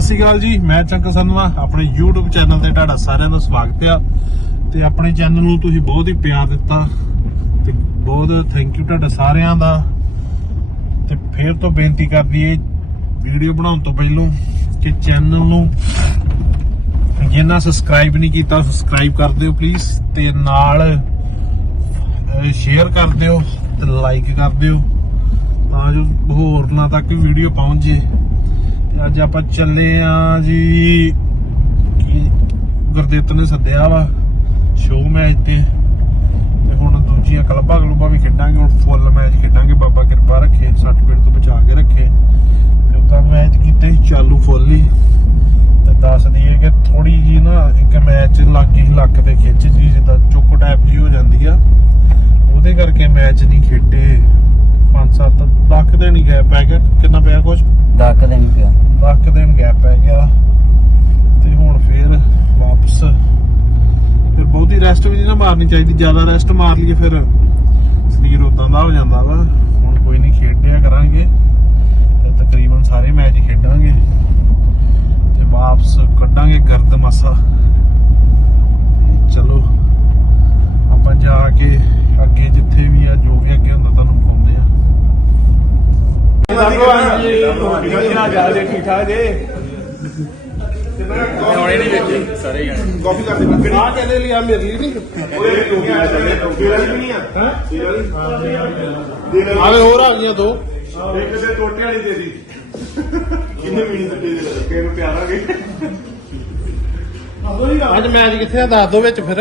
ਸਤਿ ਸ਼੍ਰੀ ਅਕਾਲ ਜੀ, ਮੈਂ ਚੰਕ ਸੰਧਵਾ, ਆਪਣੇ YouTube ਚੈਨਲ ਤੇ ਤੁਹਾਡਾ ਸਾਰਿਆਂ ਦਾ ਸਵਾਗਤ ਆ। ਤੇ ਆਪਣੇ ਚੈਨਲ ਨੂੰ ਤੁਸੀਂ ਬਹੁਤ ਹੀ ਪਿਆਰ ਦਿੱਤਾ ਤੇ ਬਹੁਤ ਥੈਂਕ ਯੂ ਤੁਹਾਡਾ ਸਾਰਿਆਂ ਦਾ। ਤੇ ਫੇਰ ਤੋਂ ਬੇਨਤੀ ਕਰਦੀ ਏ ਵੀਡੀਓ ਬਣਾਉਣ ਤੋਂ ਪਹਿਲਾਂ ਕਿ ਚੈਨਲ ਨੂੰ ਜਿੰਨਾ ਸਬਸਕ੍ਰਾਈਬ ਨਹੀਂ ਕੀਤਾ ਸਬਸਕ੍ਰਾਈਬ ਕਰ ਦਿਓ ਪਲੀਜ਼ ਤੇ ਨਾਲ ਸ਼ੇਅਰ ਕਰ ਦਿਓ ਤੇ ਲਾਈਕ ਕਰ ਦਿਓ, ਤਾਂ ਜੋ ਹੋਰਨਾਂ ਤੱਕ ਵੀਡੀਓ ਪਹੁੰਚ ਜੇ। ਅੱਜ ਆਪਾਂ ਚੱਲੇ ਆ ਜੀ। ਕੀ ਗੁਰਦੇਵ ਨੇ ਸੱਦਿਆ ਵਾ ਸ਼ੋਅ ਮੈਚ ਤੇ। ਤੇ ਹੁਣ ਦੂਜੀਆਂ ਕਲੱਬਾਂ ਕਲੱਬਾਂ ਵੀ ਖੇਡਾਂਗੇ, ਹੁਣ ਫੁੱਲ ਮੈਚ ਖੇਡਾਂਗੇ। ਬਾਬਾ ਕਿਰਪਾ ਰੱਖੇ ਸਰਟੀਫਿਕੇਟ ਤੋਂ ਬਚਾ ਕੇ ਰੱਖੇ। ਤੇ ਉਦਾਂ ਮੈਚ ਕੀਤੇ ਸੀ ਚਾਲੂ ਫੁੱਲ ਹੀ। ਤੇ ਦੱਸ ਦਈਏ ਕਿ ਥੋੜੀ ਜੀ ਨਾ ਇੱਕ ਮੈਚ ਲੱਗੀ ਲੱਕ ਤੇ ਖਿੱਚ ਜੀ ਜਿੱਦਾਂ ਚੁੱਕ ਟੈਪ ਜੀ ਹੋ ਜਾਂਦੀ ਆ। ਉਹਦੇ ਕਰਕੇ ਮੈਚ ਨਹੀਂ ਖੇਡੇ। 5-7 ਲੱਖ ਦੇ ਨਹੀਂ ਗਏ ਪੈ ਗਿਆ। ਕਿੰਨਾ ਪਿਆ ਕੁਛ? ਡੱਕ ਦੇ ਨਹੀਂ ਪਿਆ। ਲੱਖ ਦਿਨ ਗੈਪ ਪੈ ਗਿਆ। ਤੇ ਹੁਣ ਫੇਰ ਵਾਪਸ। ਫਿਰ ਬਹੁਤੀ ਰੈਸਟ ਵੀ ਨਹੀਂ ਨਾ ਮਾਰਨੀ ਚਾਹੀਦੀ। ਜ਼ਿਆਦਾ ਰੈਸਟ ਮਾਰ ਲਈਏ ਫਿਰ। ਸਰੀਰ ਉਦਾਂ ਦਾ ਹੋ ਜਾਂਦਾ ਵਾ। ਹੁਣ ਕੋਈ ਨਹੀਂ ਖੇਡਿਆ ਕਰਾਂਗੇ। ਤੇ ਤਕਰੀਬਨ ਸਾਰੇ ਮੈਚ ਹੀ ਖੇਡਾਂਗੇ। ਤੇ ਵਾਪਸ ਕੱਢਾਂਗੇ ਗਰਦ ਮਾਸਾ। ਤੇ ਚਲੋ ਆਪਾਂ ਜਾ ਕੇ ਅੱਗੇ ਜਿੱਥੇ ਵੀ ਆ ਜੋ ਵੀ ਅੱਗੇ ਹੁੰਦਾ ਤੁਹਾਨੂੰ ਵਿਖਾਉਂਦੇ ਆ ਠੀਕ ਠਾਕ ਜੇ ਹੁਣੇ ਨਹੀਂ ਵੇਖੇ ਸਾਰੇ ਜਣੇ ਕਾਫੀ ਕਰ ਦੇ ਆ ਕਹਿੰਦੇ ਲਈ ਆ ਮੇਰੇ ਲਈ ਨਹੀਂ ਆਵੇ ਹੋਰ ਆ ਗਈਆਂ ਦੋ ਇੱਕ ਦੇ ਟੋਟੇ ਵਾਲੀ ਦੇ ਦੀ ਕਿੰਨੇ ਮੀਨੀ ਦੇ ਦੇ ਪਿਆਰਾ ਅੱਜ ਮੈਚ ਕਿੱਥੇ ਆ? ਦੱਸ ਦੋ ਵਿੱਚ ਫਿਰ।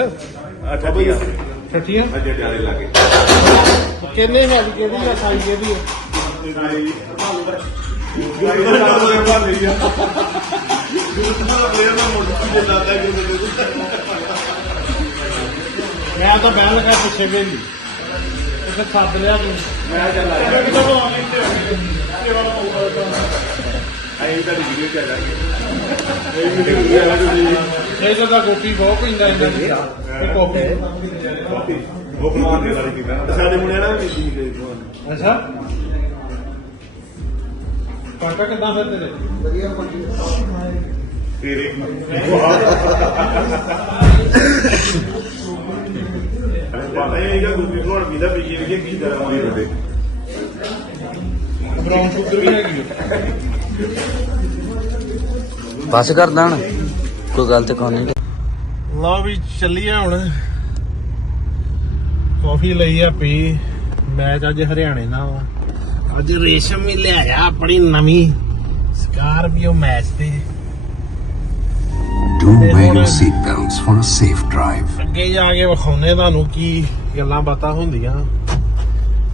ਅੱਛਾ ਭਈਆ ਛੱਟੀਆਂ ਅਜੇ ਡਿਆਰੇ ਲੱਗੇ ਕਿੰਨੇ ਮੈਚ ਕਿਹਦੀ ਆ? ਸਾਈ ਕਿਹਦੀ ਆ? ਮੈਂ ਤਾਂ ਬਹਿਣ ਲੱਗਾ ਪਿੱਛੇ ਵੇਲੀ ਇੱਥੇ ਸੱਦ ਲਿਆ ਤੂੰ। ਮੈਂ ਚੱਲ ਆਇਆ ਆਈ ਤਾਂ ਵੀਡੀਓ ਚੱਲ ਰਹੀ ਇਹ ਵੀਡੀਓ ਚੱਲ ਰਹੀ ਇਹ ਤਾਂ ਗੋਪੀ ਬਹੁਤ ਪਿੰਦਾ ਇਹਨਾਂ ਦੀ ਇਹ ਕਾਫੀ ਉਹ ਕਮਾਨ ਦੇ ਵਾਲੀ ਕੀਤਾ ਸਾਡੇ ਮੁੰਡੇ ਨਾਲ ਵੀ ਕੀਤੀ ਗਈ ਅੱਛਾ। ਕਾਕਾ ਕਿੱਦਾਂ ਫਿਰ ਤੇਰੇ? ਤੇਰੇ ਪਤਾ ਹੀ ਹੈਗਾ ਦੂਜੀ ਕੋਲ ਵੀ ਦਾ ਵੀ ਇਹ ਕੀ ਕਰਾਂ ਮੈਂ? ਉਹਦੇ ਬ੍ਰਾਊਨ ਸ਼ੂਗਰ ਵੀ ਹੈਗੀ ਆ। ਬਸ ਕਰ ਦੇਣ ਕੋਈ ਗੱਲ ਤੇ ਕੋਈ ਨਹੀਂ। ਲਓ ਵੀ ਚੱਲੀਏ ਹੁਣ। ਕਾਫੀ ਲਈ ਆ ਪੀ। ਮੈਚ ਅੱਜ ਹਰਿਆਣੇ ਨਾਲ ਵਾ ਅੱਜ ਰੇਸ਼ਮ ਵੀ ਲਿਆਇਆ ਆਪਣੀ ਨਵੀਂ ਸਕਾਰਪੀਓ ਮੈਚ ਤੇ। Do wear your on. seatbelts for a safe drive. ਅੱਗੇ ਜਾ ਕੇ ਵਿਖਾਉਨੇ ਤੁਹਾਨੂੰ ਕੀ ਗੱਲਾਂ ਬਾਤਾਂ ਹੁੰਦੀਆਂ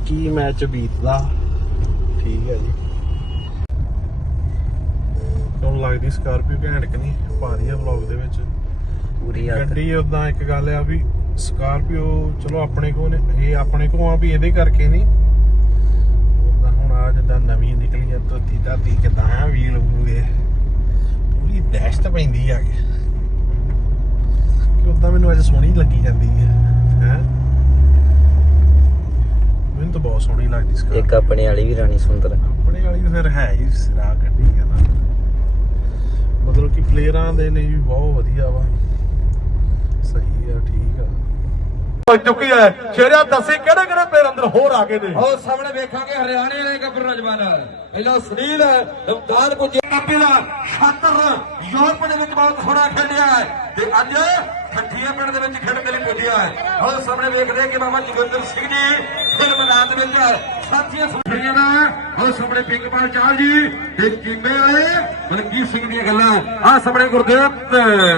ਕੀ ਮੈਚ ਬੀਤਦਾ। ਠੀਕ ਹੈ ਜੀ। ਤੁਹਾਨੂੰ ਲੱਗਦੀ ਸਕਾਰਪੀਓ ਘੈਂਟ ਕਿ ਨਹੀਂ? ਪਾ ਰਹੀ ਆ ਵਲੌਗ ਦੇ ਵਿੱਚ। ਪੂਰੀ ਗੱਡੀ ਉਦਾਂ ਇੱਕ ਗੱਲ ਆ ਵੀ ਸਕਾਰਪੀਓ ਚਲੋ ਆਪਣੇ ਕੋ ਨੇ ਇਹ ਆਪਣੇ ਕੋ ਆ ਵੀ ਇਹਦੇ ਕਰਕੇ ਨਹੀਂ ਆ ਜਿੱਦਾਂ ਨਵੀਂ ਨਿਕਲੀ ਆ ਧੋਤੀ ਧਾਤੀ ਕਿਦਾਂ ਆ ਵੀਲ ਵੂਲ ਇਹ। ਪੂਰੀ ਦਹਿਸ਼ਤ ਪੈਂਦੀ ਆ ਕਿ ਉਦਾਂ ਮੈਨੂੰ ਅੱਜ ਸੋਹਣੀ ਲੱਗੀ ਜਾਂਦੀ ਹੈ ਹੈ? ਮੈਨੂੰ ਤਾਂ ਬਹੁਤ ਸੋਹਣੀ ਲੱਗਦੀ ਸਕਾਰਪੀਓ ਇੱਕ ਆਪਣੇ ਵਾਲੀ ਵੀ ਰਾਣੀ ਸੁੰਦਰ। ਆਪਣੇ ਵਾਲੀ ਵੀ ਫਿਰ ਹੈ ਹੀ ਸਿਰਾ ਗੱਡੀ ਹੈ ਨਾ। ਮਤਲਬ ਕਿ ਪਲੇਅਰਾਂ ਦੇ ਲਈ ਵੀ ਬਹੁਤ ਵਧੀਆ ਵਾ। ਸਹੀ ਆ ਠੀਕ ਆ ਚੁੱਕੀ ਹੈ। ਸ਼ੇਰਿਆ ਦੱਸੇ ਕਿਹੜੇ ਕਿਹੜੇ ਪੇਰ ਅੰਦਰ ਹੋਰ ਆ ਗਏ ਨੇ? ਆਓ ਸਾਹਮਣੇ ਵੇਖਾਂਗੇ, ਹਰਿਆਣੇ ਵਾਲੇ ਗੱਭਰੂ ਨੌਜਵਾਨ ਪਹਿਲਾਂ ਸੁਨੀਲ ਰਮਦਾਨ ਕੋ ਜੱਪੀ ਦਾ ਯੂਰਪ ਦੇ ਵਿੱਚ ਬਹੁਤ ਸੋਹਣਾ ਖੇਡਿਆ ਹੈ ਤੇ ਅੱਜ ਠੱਠੀਆਂ ਪਿੰਡ ਦੇ ਵਿੱਚ ਖੇਡ ਕੇ ਲਈ ਪੁੱਜਿਆ ਹੈ। ਆਓ ਸਾਹਮਣੇ ਵੇਖਦੇ ਕਿ ਬਾਬਾ ਜੋਗਿੰਦਰ ਸਿੰਘ ਜੀ ਖੇਡ ਮੈਦਾਨ ਦੇ ਵਿੱਚ ਸਾਥੀਆਂ ਸੁਣੀਆਂ ਦਾ ਆਓ ਸਾਹਮਣੇ ਪਿੰਗਪਾਲ ਚਾਲ ਜੀ ਤੇ ਚੀਮੇ ਵਾਲੇ ਮਨਕੀਤ ਸਿੰਘ ਦੀਆਂ ਗੱਲਾਂ। ਆ ਸਾਹਮਣੇ ਗੁਰਦੇਵ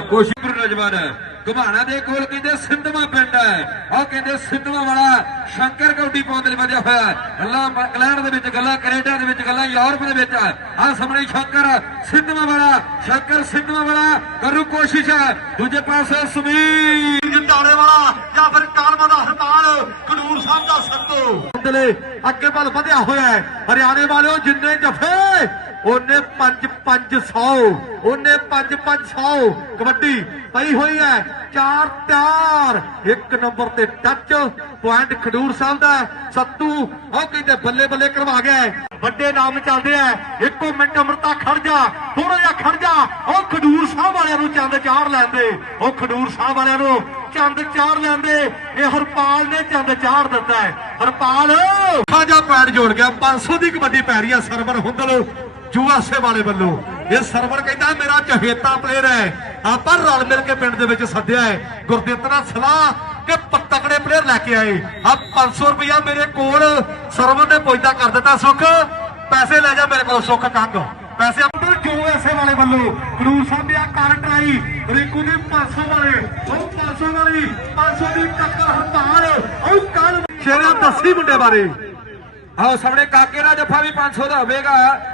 ਕੋਸ਼ਿਸ਼ ਗੁਰੂ ਨੌਜਵਾਨ ਘੁਮਾਣਾ ਦੇ ਕੋਲ ਕਹਿੰਦੇ ਸਿੰਧਵਾ ਪਿੰਡ ਹੈ। ਉਹ ਕਹਿੰਦੇ ਸਿੰਧਵਾ ਵਾਲਾ ਸ਼ੰਕਰ ਕੌਡੀ ਪੌਂਦੇ ਲਈ ਵਧਿਆ ਹੋਇਆ ਹੈ। ਗੱਲਾਂ ਇੰਗਲੈਂਡ ਦੇ ਵਿੱਚ ਗੱਲਾਂ, ਕੈਨੇਡਾ ਦੇ ਵਿੱਚ ਗੱਲਾਂ, ਯੂਰਪ ਦੇ ਵਿੱਚ ਆ ਸਾਹਮਣੇ ਸ਼ੰਕਰ, ਸਿੰਧਵਾ ਵਾਲਾ, ਸ਼ੰਕਰ ਸਿੰਧਵਾ ਵਾਲਾ, ਕਰੂ ਕੋਸ਼ਿਸ਼ ਹੈ। ਦੂਜੇ ਪਾਸੇ ਸਮੀਰ ਜੰਡਾਲੇ ਵਾਲਾ ਜਾਂ ਫਿਰ ਕਾਲਮਾ ਦਾ ਹਰਪਾਲ ਕਨੂਰ ਸਾਹਿਬ ਦਾ ਸੰਤੋ ਅੱਗੇ ਵੱਲ ਵਧਿਆ ਹੋਇਆ ਹੈ। ਹਰਿਆਣੇ ਵਾਲਿਓ, ਜਿੰਨੇ ਜਫੇ, ਉਹਨੇ 5 500 ਉਹਨੇ 5 500 ਕਬੱਡੀ ਪਈ ਹੋਈ ਹੈ। ਚਾਰ ਤਿਆਰ ਇੱਕ ਨੰਬਰ ਤੇ ਟੱਚ ਪੁਆਇੰਟ ਖਡੂਰ ਸਾਹਿਬ ਦਾ। ਸੱਤੂ ਉਹ ਕਹਿੰਦੇ ਬੱਲੇ ਬੱਲੇ ਕਰਵਾ ਗਿਆ ਵੱਡੇ ਨਾਮ ਚੱਲਦੇ ਆ। ਇੱਕੋ ਮਿੰਟ ਅਮਰਤਾ ਖੜ ਜਾ। ਥੋੜਾ ਜਿਹਾ ਖੜ ਜਾ। ਉਹ ਖਡੂਰ ਸਾਹਿਬ ਵਾਲਿਆਂ ਨੂੰ ਚੰਦ ਚਾੜ ਲੈਂਦੇ। ਉਹ ਖਡੂਰ ਸਾਹਿਬ ਵਾਲਿਆਂ ਨੂੰ ਚੰਦ ਚਾੜ ਲੈਂਦੇ। ਇਹ ਹਰਪਾਲ ਨੇ ਚੰਦ ਚਾੜ ਦਿੱਤਾ ਹੈ। ਹਰਪਾਲ! ਖਾਜਾ ਪੈਰ ਜੋੜ ਗਿਆ। 500 ਦੀ ਕਬੱਡੀ ਪੈ ਰਹੀ ਹੈ ਸਰਵਰ ਹੁੰਦਲ ਜੂਆਸੇ ਵਾਲੇ ਵੱਲੋਂ। ਇਹ ਸਰਵਰ ਕਹਿੰਦਾ ਮੇਰਾ ਚਹੇਤਾ ਪਲੇਅਰ ਹੈ। ਆਪਾਂ ਰਲ ਮਿਲ ਕੇ ਪਿੰਡ ਦੇ ਵਿੱਚ ਸੱਦਿਆ ਹੈ। ਗੁਰਦਿੱਤ ਨਾਲ ਸਲਾਹ ਕਿ ਤਕੜੇ ਪਲੇਅਰ ਲੈ ਕੇ ਆਏ। ਆ 500 ਰੁਪਇਆ ਮੇਰੇ ਕੋਲ ਸਰਵਰ ਨੇ ਪੁੱਜਦਾ ਕਰ ਦਿੱਤਾ ਸੁੱਖ। ਪੈਸੇ ਲੈ ਜਾ ਮੇਰੇ ਕੋਲ ਸੁੱਖ ਕੰਗ। ਪੈਸੇ ਅੰਦਰ ਜੋ ਐਸੇ ਵਾਲੇ ਵੱਲੋਂ ਗੁਰੂ ਸਾਹਿਬ ਆ ਕਰ ਟਰਾਈ ਰਿੰਕੂ ਦੇ 500 ਵਾਲੇ ਉਹ 500 ਵਾਲੀ 500 ਦੀ ਟੱਕਰ ਹਰਤਾਲ ਉਹ ਕੱਲ ਸ਼ੇਰਿਆ ਦੱਸੀ ਮੁੰਡੇ ਬਾਰੇ। ਆਓ ਸਾਹਮਣੇ ਕਾਕੇ ਦਾ ਜੱਫਾ ਵੀ 500 ਦਾ ਹੋਵੇਗਾ।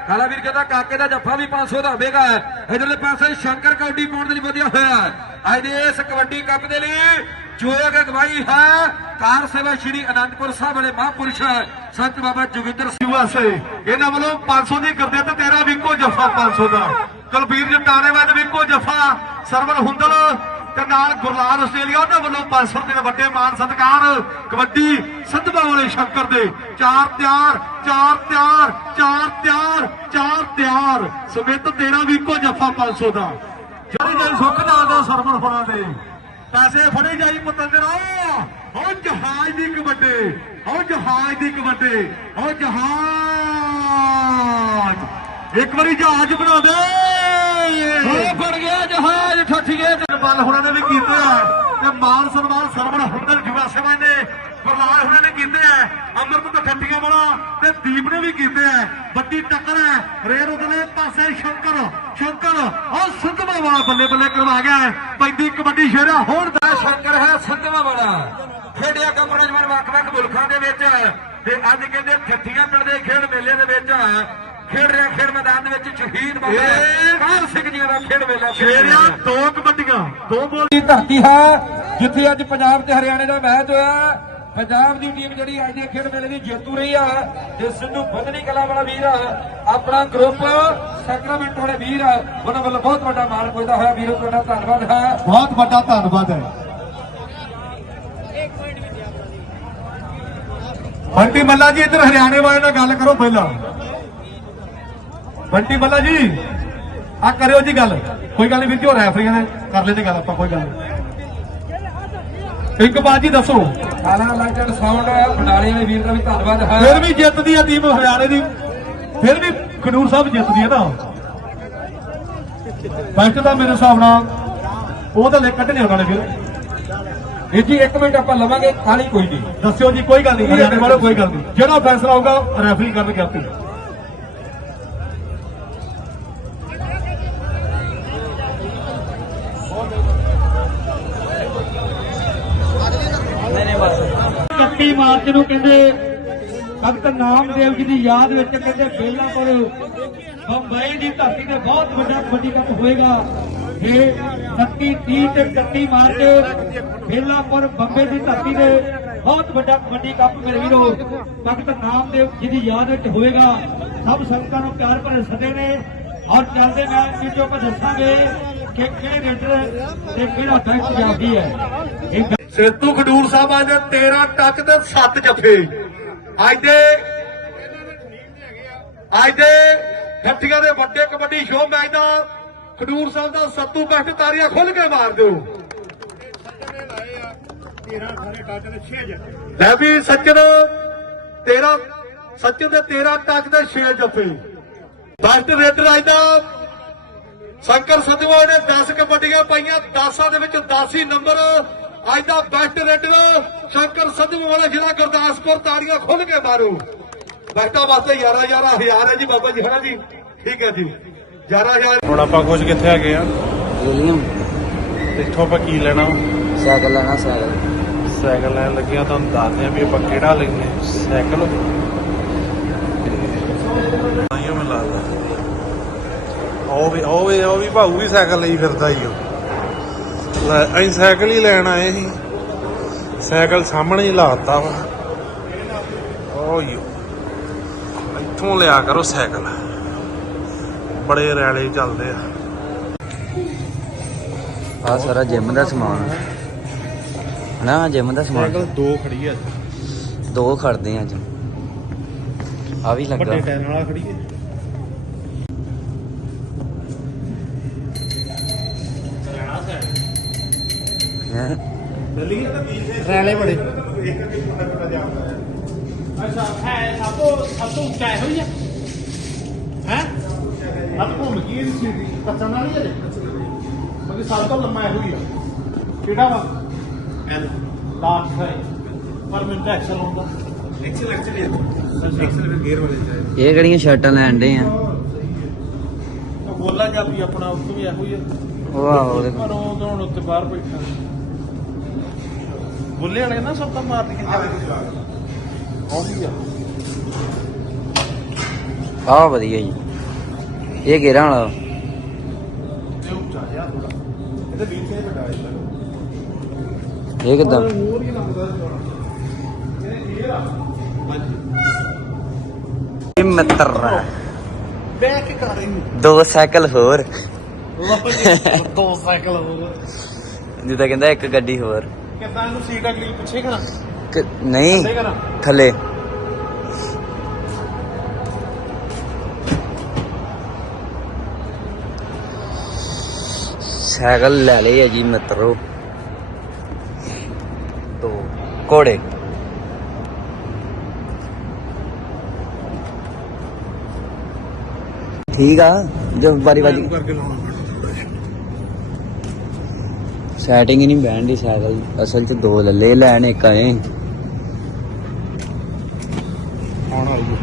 ਕਾਲਾ ਵੀਰ ਕਹਿੰਦਾ ਕਾਕੇ ਦਾ ਜੱਫਾ ਵੀ 500 ਦਾ ਹੋਵੇਗਾ। ਇਧਰਲੇ ਪਾਸੇ ਸ਼ੰਕਰ ਕਬੱਡੀ ਪਾਉਣ ਦੇ ਲਈ ਵਧੀਆ ਹੋਇਆ ਅੱਜ ਦੇ ਇਸ ਕਬੱਡੀ ਕੱਪ ਦੇ ਲਈ ਜੋ ਅਗਵਾਈ ਹੈ। ਕਾਰ ਸੇਵਾ ਸ਼੍ਰੀ ਅਨੰਦਪੁਰ ਸਾਹਿਬ ਵਾਲੇ ਮਹਾਂਪੁਰਸ਼ ਸੰਤ ਬਾਬਾ ਜੋਗਿੰਦਰ ਸਿੰਘ ਵਾਸੇ ਇਹਨਾਂ ਵੱਲੋਂ 500 ਦੀ ਕਰਦੇ ਤੇ ਤੇਰਾ ਵੀ ਇੱਕੋ ਜੱਫਾ 500 ਦਾ। ਕੁਲਬੀਰ ਜਟਾਣੇ ਵਾਲੇ ਵੀ ਇੱਕੋ ਜੱਫਾ। ਸਰਵਰ ਹੁੰਦਲ ਤੇ ਨਾਲ ਗੁਰਲਾਲ ਆਸਟ੍ਰੇਲੀਆ ਉਹਨਾਂ ਵੱਲੋਂ 500 ਰੁਪਏ ਦੇ ਵੱਡੇ ਮਾਨ ਸਤਿਕਾਰ, ਕਬੱਡੀ ਸੰਧਵਾ ਵਾਲੇ ਸ਼ੰਕਰ ਦੇ। ਚਾਰ ਤਿਆਰ ਚਾਰ ਤਿਆਰ ਚਾਰ ਤਿਆਰ ਚਾਰ ਤਿਆਰ। ਸਮਿਤ ਤੇਰਾ ਵੀ ਇੱਕੋ ਜੱਫਾ 500 ਦਾ। ਜਿਹੜੀ ਜਿਹੜੀ ਸੁੱਖ ਨਾਲ ਦਾ ਸਰਵਰ ਫੜਾ ਦੇ। ਪੈਸੇ ਫੜੇ ਜਾਈ ਪਤੰਦਰ। ਉਹ ਜਹਾਜ਼ ਦੀ ਕਬੱਡੇ ਉਹ ਜਹਾਜ਼ ਦੀ ਕਬੱਡੇ ਉਹ ਜਹਾਜ਼। ਇੱਕ ਵਾਰੀ ਜਹਾਜ਼ ਬਣਾ ਦੇ। ਉਹ ਫੜ ਗਿਆ ਜਹਾਜ਼ ਠੱਠੀਏ ਤੇ ਬੱਲ ਨੇ ਵੀ ਕੀਤੇ ਤੇ ਮਾਨ ਸਨਮਾਨ ਸਰਵਣ ਹੁੰਦਰ ਜੁਵਾ ਸੇਵਾ ਨੇ ਪ੍ਰਲਾਦ ਹੁਣਾਂ ਨੇ ਕੀਤੇ ਆ। ਅਮਰਤ ਠੱਠੀਆਂ ਵਾਲਾ ਤੇ ਦੀਪ ਨੇ ਵੀ ਕੀਤੇ ਆ। ਵੱਡੀ ਟੱਕਰ ਹੈ ਰੇਰ ਉਦਲੇ ਪਾਸੇ ਸ਼ੰਕਰ ਸ਼ੰਕਰ। ਉਹ ਸੰਧਵਾ ਵਾਲਾ ਬੱਲੇ ਬੱਲੇ ਕਰਵਾ ਗਿਆ ਪੈਂਦੀ ਕਬੱਡੀ ਸ਼ੇਰਾ ਹੋਣ ਦਾ ਸ਼ੰਕਰ ਹੈ ਸੰਧਵਾ ਵਾਲਾ। ਖੇਡਿਆ ਕੰਪਨੀ ਜਮਨ ਵੱਖ-ਵੱਖ ਮੁਲਕਾਂ ਦੇ ਵਿੱਚ। ਤੇ ਅੱਜ ਕਹਿੰਦੇ ਠੱਠੀਆਂ ਪਿੰਡ ਦੇ ਖੇਡ ਮੇਲੇ ਦੇ ਵਿੱਚ ਖੇਡ ਰਿਹਾ ਖੇਡ ਮੈਦਾਨ ਦੇ ਵਿੱਚ ਸ਼ਹੀਦ ਬਾਬਾ ਕਾਰ ਸਿੰਘ ਜੀ ਦਾ ਖੇਡ ਮੇਲਾ ਸ਼ੇਰਿਆ ਦੋ ਕਬੱਡੀਆਂ ਦੋ ਬੋਲ ਦੀ ਧਰਤੀ ਹੈ ਜਿੱਥੇ ਅੱਜ ਪੰਜਾਬ ਤੇ ਹਰਿਆਣੇ ਦਾ ਮੈਚ ਹੋਇਆ। ਪੰਜਾਬ ਦੀ ਟੀਮ ਜਿਹੜੀ ਅੱਜ ਦੇ ਖੇਡ ਮੇਲੇ ਦੀ ਜੇਤੂ ਰਹੀ ਆ ਤੇ ਸਿੱਧੂ ਬੰਦਨੀ ਕਲਾ ਵਾਲਾ ਵੀਰ ਆ ਆਪਣਾ ਗਰੁੱਪ ਸੈਕਰਾਮੈਂਟ ਵਾਲੇ ਵੀਰ ਆ ਉਹਨਾਂ ਵੱਲੋਂ ਬਹੁਤ ਵੱਡਾ ਮਾਣ ਪੁੱਜਦਾ ਹੋਇਆ। ਵੀਰੋ ਤੁਹਾਡਾ ਧੰਨਵਾਦ ਹੈ। ਬਹੁਤ ਵੱਡਾ ਧੰਨਵਾਦ ਹੈ। ਬੰਟੀ ਮੱਲਾ ਜੀ ਇੱਧਰ ਹਰਿਆਣੇ ਵਾਲੇ ਨਾਲ ਗੱਲ ਕਰੋ ਪਹਿਲਾਂ। ਬੰਟੀ ਮੱਲਾ ਜੀ ਆ ਕਰਿਓ ਜੀ ਗੱਲ। ਕੋਈ ਗੱਲ ਨਹੀਂ ਵੀਰ ਜੀ ਹੋ ਰੈਫਰੀਆਂ ਨੇ ਕਰ ਲੈਂਦੇ ਗੱਲ ਆਪਾਂ ਕੋਈ ਗੱਲ ਨਹੀਂ। ਇੱਕ ਬਾਤ ਜੀ ਦੱਸੋ। ਲਾਈਟਰ ਸਾਊਂਡ ਬਨਾਲੇ ਵਾਲੇ ਵੀਰ ਦਾ ਵੀ ਧੰਨਵਾਦ ਹੈ। ਫਿਰ ਵੀ ਜਿੱਤਦੀ ਹੈ ਟੀਮ ਹਰਿਆਣੇ ਦੀ। ਫਿਰ ਵੀ ਖਡੂਰ ਸਾਹਿਬ ਜਿੱਤਦੀ ਹੈ ਨਾ। ਬੈਸਟ ਦਾ ਮੇਰੇ ਹਿਸਾਬ ਨਾਲ ਉਹ ਤਾਂ ਲੈ ਕੱਢਣੇ ਉਹਨਾਂ ਨੇ ਫਿਰ। ਇਹ ਜੀ ਇੱਕ ਮਿੰਟ ਆਪਾਂ ਲਵਾਂਗੇ ਖਾਲੀ ਕੋਈ ਨਹੀਂ। ਦੱਸਿਓ ਜੀ ਕੋਈ ਗੱਲ ਨਹੀਂ ਹਰਿਆਣੇ ਵਾਲੋ ਕੋਈ ਗੱਲ ਨਹੀਂ। ਜਿਹੜਾ ਫੈਸਲਾ ਆਊਗਾ ਰੈਫਰੀ ਕਰਨਗੇ ਆਪੇ। ਕੱਤੀ ਨੂੰ ਕਹਿੰਦੇ ਭਗਤ ਨਾਮਦੇਵ ਜੀ ਦੀ ਯਾਦ ਵਿੱਚ ਕਹਿੰਦੇ ਬੇਲਾਪੁਰ ਬੰਬਈ ਦੀ ਧਰਤੀ ਤੇ ਬਹੁਤ ਵੱਡਾ ਕਬੱਡੀ ਕੱਪ ਹੋਏਗਾ। ਇਹ 29 30 ਤੇ 31 ਮਾਰਚ ਬੇਲਾਪੁਰ ਬੰਬੇ ਦੀ ਧਰਤੀ ਤੇ ਬਹੁਤ ਵੱਡਾ ਕਬੱਡੀ ਕੱਪ ਮੇਰੇ ਵੀਰੋ ਭਗਤ ਨਾਮਦੇਵ ਜੀ ਦੀ ਯਾਦ ਵਿੱਚ ਹੋਏਗਾ। ਸਭ ਸੰਗਤਾਂ ਨੂੰ ਪਿਆਰ ਭਰੇ ਸੱਦੇ ਨੇ ਔਰ ਚੱਲਦੇ ਮੈਚ ਵਿੱਚ ਆਪਾਂ ਦੱਸਾਂਗੇ ਕਿ ਕਿਹੜੇ ਰੇਡਰ ਤੇ ਕਿਹੜਾ ਬੈਸਟ ਜਾਫੀ ਹੈ। ਸੇਤੂ ਖਡੂਰ ਸਾਹਿਬ ਅੱਜ 13 ਟੱਚ ਤੇ 7 ਜੱਫੇ। ਅੱਜ ਦੇ ਅੱਜ ਦੇ ਹੱਟੀਆਂ ਦੇ ਵੱਡੇ ਕਬੱਡੀ ਸ਼ੋਅ ਮੈਚ ਦਾ ਖਡੂਰ ਸਾਹਿਬ ਦਾ ਸੱਤੂ ਕੱਟ ਤਾਰੀਆਂ ਖੁੱਲ ਕੇ ਮਾਰ ਦਿਓ। ਲੈ ਵੀ ਸੱਜਣ 13 ਸੱਜਣ ਦੇ 13 ਟੱਚ ਦੇ 6 ਜੱਫੇ। ਬੈਸਟ ਰੇਡਰ ਅੱਜ ਦਾ ਸ਼ੰਕਰ ਸਦਵਾ ਨੇ 10 ਕਬੱਡੀਆਂ ਪਾਈਆਂ 10 ਦੇ ਵਿੱਚ 10 ਹੀ ਨੰਬਰ ਅੱਜ ਦਾ ਬੈਸਟ ਰੇਡਰ ਸ਼ੰਕਰ ਸਦਵਾ ਵਾਲਾ ਜ਼ਿਲ੍ਹਾ ਗੁਰਦਾਸਪੁਰ ਤਾੜੀਆਂ ਖੁੱਲ ਕੇ ਮਾਰੋ। ਬੈਸਟਾਂ ਵਾਸਤੇ 11 11 ਹਜ਼ਾਰ ਹੈ ਜੀ ਬਾਬਾ ਜੀ ਹਨਾ ਜੀ? ਠੀਕ ਹੈ ਜੀ। 11 ਹਜ਼ਾਰ ਹੁਣ ਆਪਾਂ ਕੁਝ ਕਿੱਥੇ ਆ? ਗਏ ਆ ਵਿਲੀਅਮ ਇੱਥੋਂ ਆਪਾਂ ਕੀ ਲੈਣਾ? ਸਾਈਕਲ ਲੈਣਾ ਸਾਈਕਲ। ਸਾਈਕਲ ਲੈਣ ਲੱਗੇ ਆ ਤੁਹਾਨੂੰ ਦੱਸਦੇ ਆ ਵੀ ਆਪਾਂ ਕਿਹੜਾ ਲੈਣੇ ਸਾਈਕਲ। ਆਈਓ ਮੈਂ ਲਾਦਾ ਉਹ ਵੀ ਉਹ ਵੀ ਉਹ ਵੀ ਭਾਊ ਵੀ ਸਾਈਕਲ ਲਈ ਫਿਰਦਾ ਈ ਉਹ। ਲੈ ਅਸੀਂ ਸਾਈਕਲ ਹੀ ਲੈਣ ਆਏ ਸੀ। ਸਾਈਕਲ ਸਾਹਮਣੇ ਹੀ ਲਾਤਾ ਵਾ। ਉਹ ਯੋ। ਇੱਥੋਂ ਲਿਆ ਕਰੋ ਸਾਈਕਲ। ਬੜੇ ਰੈਲੇ ਚੱਲਦੇ ਆ। ਆ ਸਾਰਾ ਜਿਮ ਦਾ ਸਮਾਨ। ਨਾ ਜਿਮ ਦਾ ਸਮਾਨ। ਦੋ ਖੜੀ ਆ ਦੋ ਖੜਦੇ ਆ ਅੱਜ। ਆ ਵੀ ਲੱਗਾ। ਟੈਨ ਵਾਲਾ ਖੜੀ ਹੈ ਰੈਲੇ ਬੜੇ। ਅੱਛਾ ਹੈ ਸਭ ਤੋਂ ਸਭ ਤੋਂ ਉੱਚਾ ਇਹੋ ਹੀ ਆ। ਹੈ? ਸਭ ਘੁੰਮ ਗਈ ਇਹ ਸੀ ਕੱਚਾ ਨਾਲ ਹੀ ਹੈ ਮਤਲਬ ਸਭ ਤੋਂ ਲੰਮਾ ਇਹੋ ਹੀ ਆ। ਕਿਹੜਾ ਵਾ? ਐਲ। ਲਾਸਟ ਹੈ। ਪਰ ਮੈਨੂੰ ਤਾਂ ਐਕਸਲ ਆਉਂਦਾ। ਐਕਸਲ ਐਕਸਲ ਐਕਸਲ ਗੇਅਰ ਵਾਲੇ ਜਾਏ ਇਹ ਕਿਹੜੀਆਂ ਸ਼ਰਟਾਂ ਲੈਣ ਦੇ ਆ? ਬੋਲਾ ਜਾ ਵੀ ਆਪਣਾ ਉਸ ਤੋਂ ਵੀ ਇਹੋ ਹੀ ਆ। ਉਹ ਆ ਉਹਦੇ ਪਰ ਉਹ ਤਾਂ ਹੁਣ ਉੱਤੇ ਬਾਹਰ ਬੈਠਾ। ਬੋਲੇ ਵਾਲੇ ਨਾ ਸਭ ਤੋਂ ਮਾਰ ਕੇ ਵੀ ਆ। ਆ ਵਧੀਆ ਜੀ। ਇਹ ਗੇਰਾਂ ਵਾਲਾ। ਇਹ ਉੱਚਾ ਥੋੜਾ ਇਹਦੇ ਤੇ ਵੱਡਾ ਹੈ ਇਹ ਕਿਦਾਂ? ਹੋਰ ਲੱਗਦਾ ਇਹ ਇਹ ਆ। ਇਹ ਮਿੱਤਰ ਬੈਕ ਕਰ ਰਹੀ ਦੋ ਸਾਈਕਲ ਹੋਰ। ਦੋ ਸਾਈਕਲ ਹੋਰ। ਜਿੱਦਾਂ ਕਹਿੰਦਾ ਇੱਕ ਗੱਡੀ ਹੋਰ। ਕਿੱਦਾਂ ਇਹਨੂੰ ਸੀਟ ਅਗਲੀ ਪਿੱਛੇ ਕਰਾਂ? ਕਿ- ਨਹੀਂ ਥੱਲੇ ਕਰਾਂ? ਥੱਲੇ। ਸਾਈਕਲ ਲੈ ਲਏ ਆ ਜੀ ਮਿੱਤਰੋ। ਦੋ ਘੋੜੇ। ਠੀਕ ਆ? ਜੋ ਬਾਰੀ ਕਰਕੇ ਲਾਉਣਾ। ਸੈਟਿੰਗ ਹੀ ਨਹੀਂ ਬੈਣ ਦੀ ਸਾਈਕਲ। ਅਸਲ ਚ ਦੋ ਲੱਲੇ ਲੈਣ ਇੱਕ ਆਏ। ਆਉਣ ਵਾਲੀ ਹੈ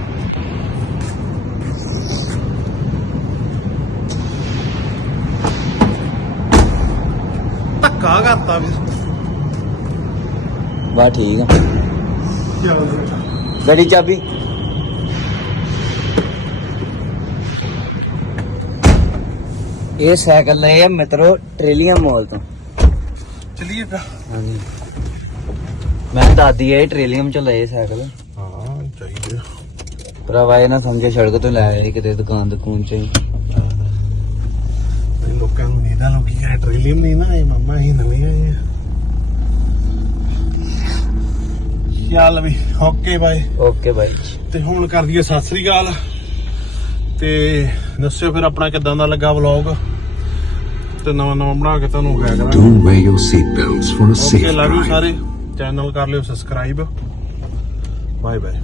ਧੱਕਾ ਕਰਤਾ ਵੀ। ਵਾ ਠੀਕ ਆ। ਚੱਲ ਗੱਡੀ ਚਾਬੀ। ਇਹ ਸਾਈਕਲ ਲਏ ਆ ਮਿੱਤਰੋ ਟ੍ਰੇਲੀਅਮ ਮਾਲ ਤੋਂ। ਚਲੀਏ ਫਿਰ। ਹਾਂਜੀ। ਮੈਂ ਦਾਦੀ ਇਹ ਟ੍ਰੇਲੀਅਮ ਚ ਲਏ ਸਾਈਕਲ। ਹਾਂ ਚਾਹੀਦੇ। ਭਰਾਵਾ ਇਹ ਨਾ ਸਮਝੇ ਸੜਕ ਤੋਂ ਲੈ ਆਏ ਕਿਤੇ ਦੁਕਾਨ ਦੁਕਾਨ ਚ ਹੀ। ਇਹ ਲੋਕਾਂ ਨੂੰ ਨਹੀਂ ਤਾਂ ਲੋਕੀ ਕਹੇ ਟ੍ਰੇਲਿੰਗ ਨਹੀਂ ਨਾ ਇਹ ਮੰਮਾ ਹੀ ਨਵੇਂ ਆਏ ਆ। ਚੱਲ ਵੀ ਓਕੇ ਬਾਏ। ਓਕੇ ਬਾਈ ਤੇ ਹੁਣ ਕਰ ਦਈਏ ਸਤਿ ਸ੍ਰੀ ਅਕਾਲ। ਤੇ ਦੱਸਿਓ ਫਿਰ ਆਪਣਾ ਕਿਦਾਂ ਦਾ ਲੱਗਾ ਵਲੌਗ। ਤੇ ਨਵਾਂ ਨਵਾਂ ਬਣਾ ਕੇ ਤੁਹਾਨੂੰ ਹੋਇਆ ਕਰਾਂਗੇ। Do wear your seatbelts for a okay safe love you. ਸਾਰੇ। ਚੈਨਲ ਕਰ ਲਿਓ ਸਬਸਕ੍ਰਾਈਬ ਬਾਏ ਬਾਏ